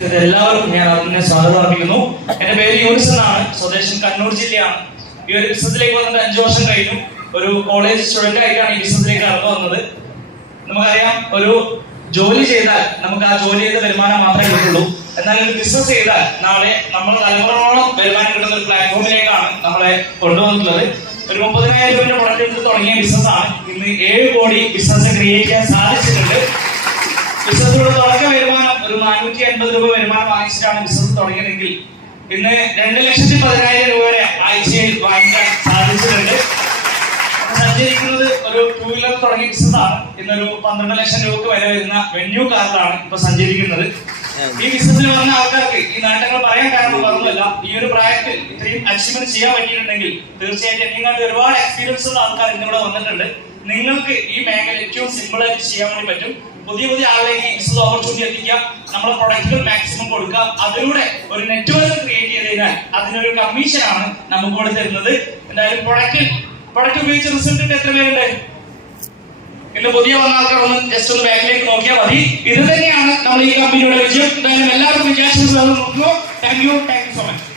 എല്ലാവർക്കും ഞാൻ അതിനെ സ്വാഗതം അർപ്പിക്കുന്നു. എന്റെ പേര് യൂനിസ് എന്നാണ്. സ്വദേശം കണ്ണൂർ ജില്ലയാണ്. ഈ ഒരു ബിസിനസ്സിലേക്ക് വന്നിട്ട് 5 വർഷം കഴിഞ്ഞു. ഒരു കോളേജ് സ്റ്റുഡന്റ് ആയിട്ടാണ് ഈ ബിസിനസ്സിലേക്ക് കടന്നു വന്നത്. നമുക്കറിയാം, ഒരു ജോലി ചെയ്താൽ നമുക്ക് ആ ജോലി ചെയ്ത വരുമാനം മാത്രമേ കിട്ടുള്ളൂ. എന്നാൽ ഒരു ബിസിനസ് ചെയ്താൽ നാളെ നമ്മൾ തലമുറയോളം വരുമാനം കിട്ടുന്ന ഒരു പ്ലാറ്റ്ഫോമിലേക്കാണ് നമ്മളെ കൊണ്ടുവന്നിട്ടുള്ളത്. ഒരു 30,000 രൂപയുടെ പ്രൊഡക്റ്റ് എടുത്ത് തുടങ്ങിയ ബിസിനസ്സാണ്. ഇന്ന് 7 കോടി ബിസിനസ് ക്രിയേറ്റ് ചെയ്യാൻ സാധിച്ചിട്ടുണ്ട്. ബിസിനസ്സിലൂടെ തുടക്ക വരുമാനം ഒരു 480 രൂപ വരുമാനം വാങ്ങിച്ചിട്ടാണ് ബിസിനസ് തുടങ്ങിയതെങ്കിൽ ഇന്ന് 2,10,000 രൂപ വരെ ആഴ്ചയിൽ വാങ്ങിക്കാൻ സാധിച്ചിട്ടുണ്ട്. സഞ്ചരിക്കുന്നത് ഒരു 2 വീലർ തുടങ്ങിയ ബിസിനസ്സാണ്. ഇന്നൊരു 12 ലക്ഷം രൂപക്ക് വരെ വരുന്ന വെന്യൂ കാറിലാണ് ഇപ്പൊ സഞ്ചരിക്കുന്നത്. ഈ ബിസിനസ്സിൽ വന്ന ആൾക്കാർക്ക് ഈ നേട്ടങ്ങൾ പറയാൻ കാരണം പറഞ്ഞല്ല, ഈ ഒരു പ്രായത്തിൽ ഇത്രയും അച്ചീവ്മെന്റ് ചെയ്യാൻ പറ്റിയിട്ടുണ്ടെങ്കിൽ തീർച്ചയായിട്ടും നിങ്ങൾക്ക് ഒരുപാട് എക്സ്പീരിയൻസ് ഉള്ള ആൾക്കാർ ഇന്നിവിടെ വന്നിട്ടുണ്ട്. നിങ്ങൾക്ക് ഈ മേഖല ഏറ്റവും സിമ്പിൾ ആയിട്ട് ചെയ്യാൻ വേണ്ടി പറ്റും. പുതിയ ആളുകളിലേക്ക് ബിസിനസ് ഓപ്പർച്യൂണിറ്റി എത്തിക്കുക, നമ്മുടെ പ്രൊഡക്റ്റുകൾ മാക്സിമം കൊടുക്കുക, അതിലൂടെ ഒരു നെറ്റ്വർക്ക് ക്രിയേറ്റ് ചെയ്ത് കഴിഞ്ഞാൽ അതിനൊരു കമ്മീഷനാണ് നമുക്ക് കൂടെ തരുന്നത്. എന്തായാലും പ്രൊഡക്റ്റ് ഉപയോഗിച്ച റിസൾട്ട് എത്ര പേരുണ്ട്? ഇന്ന് പുതിയ വന്ന ആൾക്കാർ ഒന്ന് ജസ്റ്റ് ഒന്ന് ബാക്കിലേക്ക് നോക്കിയാൽ മതി. ഇത് തന്നെയാണ് നമ്മൾ ഈ കമ്പനിയുടെ വിജയം. എന്തായാലും എല്ലാവർക്കും വിജയാശംസകൾ നോക്കുന്നു. Thank you so much.